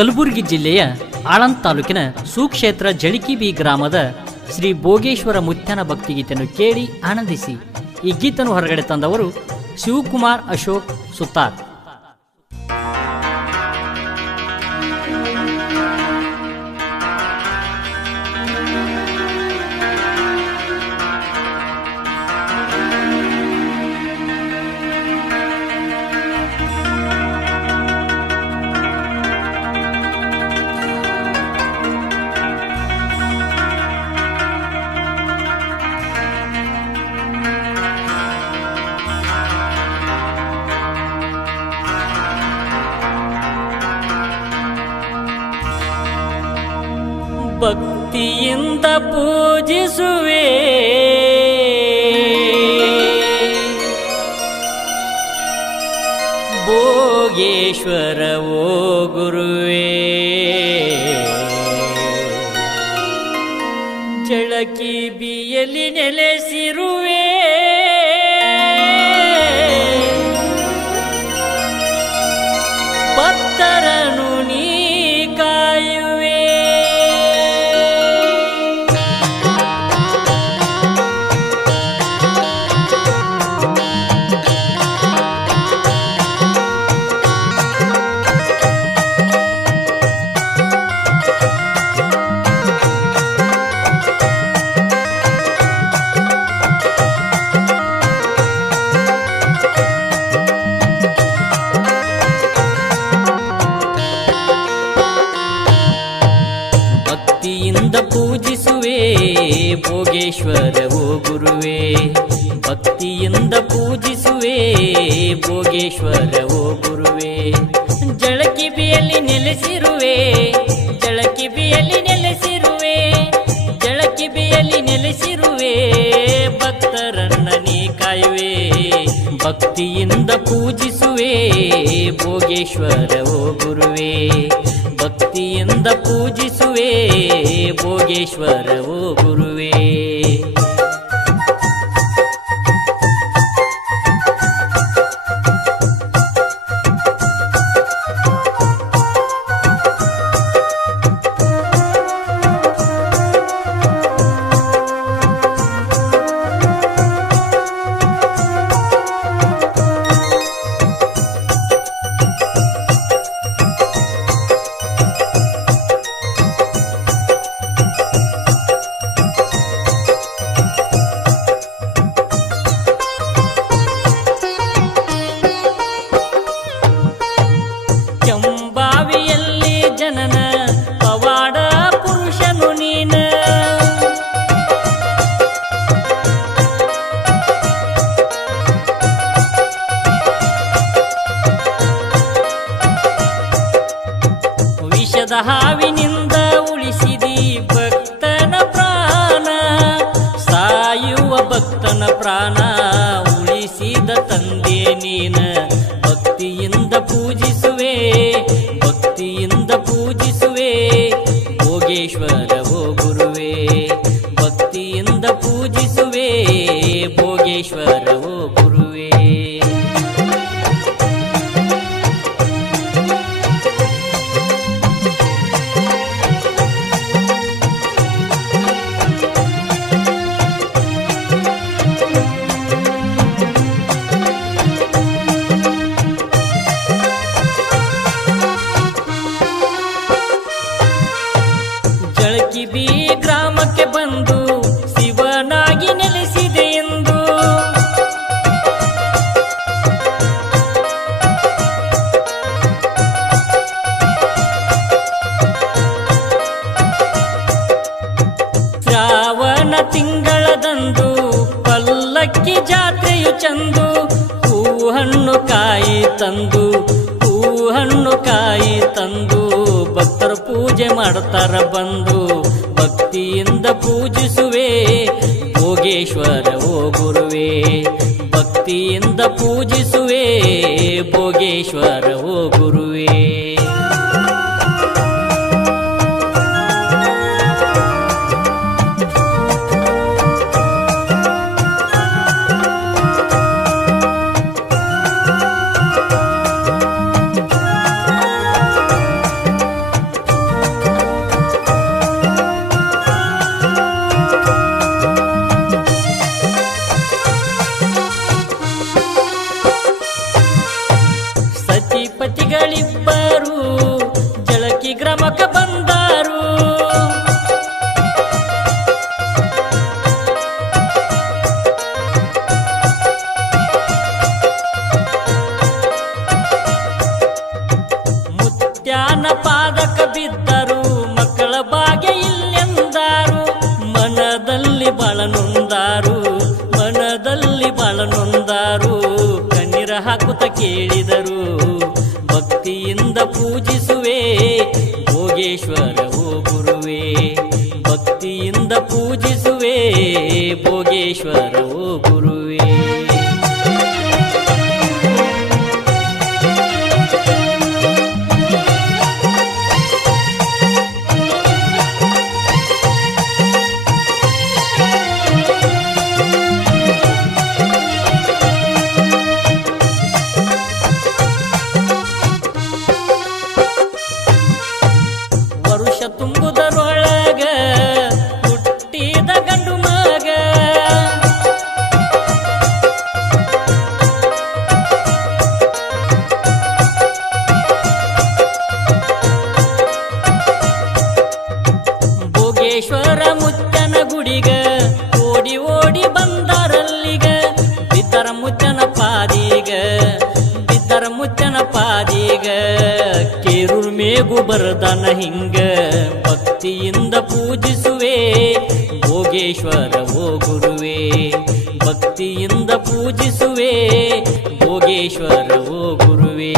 ಕಲಬುರಗಿ ಜಿಲ್ಲೆಯ ಆಳಂದ್ ತಾಲೂಕಿನ ಸುಕ್ಷೇತ್ರ ಜಳಿಕಿಬಿ ಗ್ರಾಮದ ಶ್ರೀ ಭೋಗೇಶ್ವರ ಮುತ್ಯನ ಭಕ್ತಿಗೀತೆಯನ್ನು ಕೇಳಿ ಆನಂದಿಸಿ. ಈ ಗೀತನ್ನು ಹೊರಗಡೆ ತಂದವರು ಶಿವಕುಮಾರ್ ಅಶೋಕ್ ಸುತಾರ್. ಭಕ್ತಿಯಿಂದ ಪೂಜಿಸುವೆ ಭೋಗೇಶ್ವರ ಓ ಗುರುವೇ, ಜಳಕಿಬಿಯಲ್ಲಿ ನೆಲೆಸಿರುವೆ ಭಕ್ತರನು ನೀ ಕಾಯುವೆ. ಭಕ್ತಿಯಿಂದ ಪೂಜಿಸುವೆ ಭೋಗೇಶ್ವರ ಓ ಗುರುವೇ, ಭಕ್ತಿಯಿಂದ ಪೂಜಿಸುವೆ ಭೋಗೇಶ್ವರ ಓ ಗುರುವೇ, ಜಳಕಿಬಿಯಲ್ಲಿ ನೆಲೆಸಿರುವೆ ಜಳಕಿಬಿಯಲ್ಲಿ ನೆಲೆಸಿರುವೆ ಜಳಕಿಬಿಯಲ್ಲಿ ನೆಲೆಸಿರುವೆ ಭಕ್ತರನ್ನ ನೀ ಕಾಯುವೆ. ಭಕ್ತಿಯಿಂದ ಪೂಜಿಸುವೆ ಭೋಗೇಶ್ವರ ಓ ಗುರುವೇ, ಭಕ್ತಿಯಿಂದ ಪೂಜಿಸುವೆ ಭೋಗೇಶ್ವರ ಓ ಗುರುವೇ. ಚಂಬಾವಿಯಲ್ಲಿ ಜನನ ಪವಾಡ ಪುರುಷನು ನೀನ, ವಿಷದ ಹಾವಿನಿಂದ ಉಳಿಸಿದಿ ಭಕ್ತನ ಪ್ರಾಣ, ಸಾಯುವ ಭಕ್ತನ ಪ್ರಾಣ ಉಳಿಸಿದ ತಂದೆ ನೀನ. ಭಕ್ತಿಯಿಂದ ಪೂಜಿಸುವೆ ಭಕ್ತಿಯಿಂದ ಪೂಜಿಸುವೆ ಭೋಗೇಶ್ವರ ಓ ಗುರುವೇ, ಭಕ್ತಿಯಿಂದ ಪೂಜಿಸುವೆ ಭೋಗೇಶ್ವರ ಓ ಗುರುವೇ. ಜಳಕಿಬಿ ಗ್ರಾಮಕ್ಕೆ ಬಂದು ಶಿವನಾಗಿ ನೆಲೆಸಿದೆ ಎಂದು, ಶ್ರಾವಣ ತಿಂಗಳದಂದು ಪಲ್ಲಕ್ಕಿ ಜಾತ್ರೆಯು ಚಂದು, ಹೂಹಣ್ಣು ಕಾಯಿ ತಂದು ಹೂಹಣ್ಣು ಕಾಯಿ ತಂದು ಭಕ್ತರು ಪೂಜೆ ಮಾಡ್ತಾರ ಬಂದು. ಭಕ್ತಿಯಿಂದ ಪೂಜಿಸುವೆ ಭೋಗೇಶ್ವರ ಓ ಗುರುವೇ, ಭಕ್ತಿಯಿಂದ ಪೂಜಿಸುವೆ ಭೋಗೇಶ್ವರ ಓ ಗುರುವೇ. ಬಂದರು, ಜಳಕಿ ಗ್ರಾಮಕ್ಕೆ ಬಂದರು. ಮುತ್ಯಾನ ಪಾದಕ ಬಿದ್ದರು, ಮಕ್ಕಳ ಭಾಗ್ಯ ಇಲ್ಲೆಂದಾರು. ಮನದಲ್ಲಿ ಬಾಳನೊಂದಾರು, ಮನದಲ್ಲಿ ಬಾಳನೊಂದಾರು. ಕಣ್ಣೀರ ಹಾಕುತ್ತ ಕೇಳಿದರು, ಭಕ್ತಿಯಿಂದ ಪೂಜಿಸುವೆ ಭೋಗೇಶ್ವರ ಓ ಗುರುವೇ. ಭಕ್ತಿಯಿಂದ ಪೂಜಿಸುವೆ ಭೋಗೇಶ್ವರ ಓ ಗುರುವೇ. ವರುಷ ತುಂಬುದರೊಳಗ ಹುಟ್ಟಿದ ಗಂಡು ಮಗ, ಭೋಗೇಶ್ವರ ಮುತ್ಯನ ಗುಡಿಗ ಓಡಿ ಓಡಿ ಬಂದರಲ್ಲಿಗ. ಬಿದ್ದರ ಮುತ್ಯನ ಪಾದಿಗ, ಬಿದ್ದರ ಮುತ್ಯನ ಪಾದಿಗ. ಕೇರೂರ್ ಮೇಗು ಬರದನ ಹಿಂಗ, ಭಕ್ತಿಯಿಂದ ಪೂಜಿಸುವೆ ಭೋಗೇಶ್ವರ ಓ ಗುರುವೇ. ಭಕ್ತಿಯಿಂದ ಪೂಜಿಸುವೆ ಭೋಗೇಶ್ವರ ಓ ಗುರುವೇ.